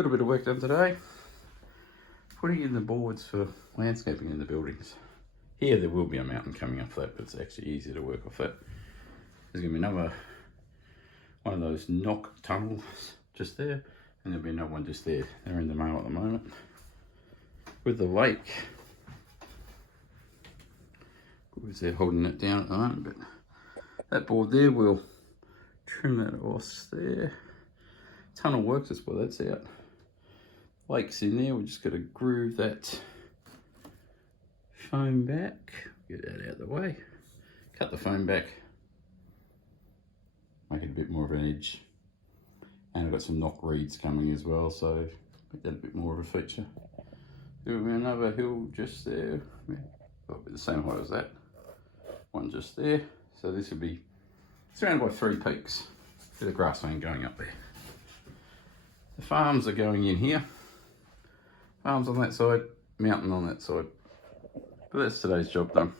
little bit of work done today. Putting in the boards for landscaping in the buildings. Here there will be a mountain coming off that, but it's actually easier to work off that. There's going to be another one of those Noch tunnels just there, and there'll be another one just there. They're in the mail at the moment. With the lake, because they're holding it down at the moment, but that board there, we'll trim that off there. Tunnel works as well, that's out. Lake's in there, we're just got to groove that foam back. Get that out of the way. Cut the foam back. Make it a bit more of an edge. And I've got some Noch reeds coming as well, so make that a bit more of a feature. There will be another hill just there. Yeah, it'll be the same height as that. One just there. So this will be surrounded by 3 peaks. With a grassland going up there. The farms are going in here. Farms on that side, mountain on that side. But that's today's job done.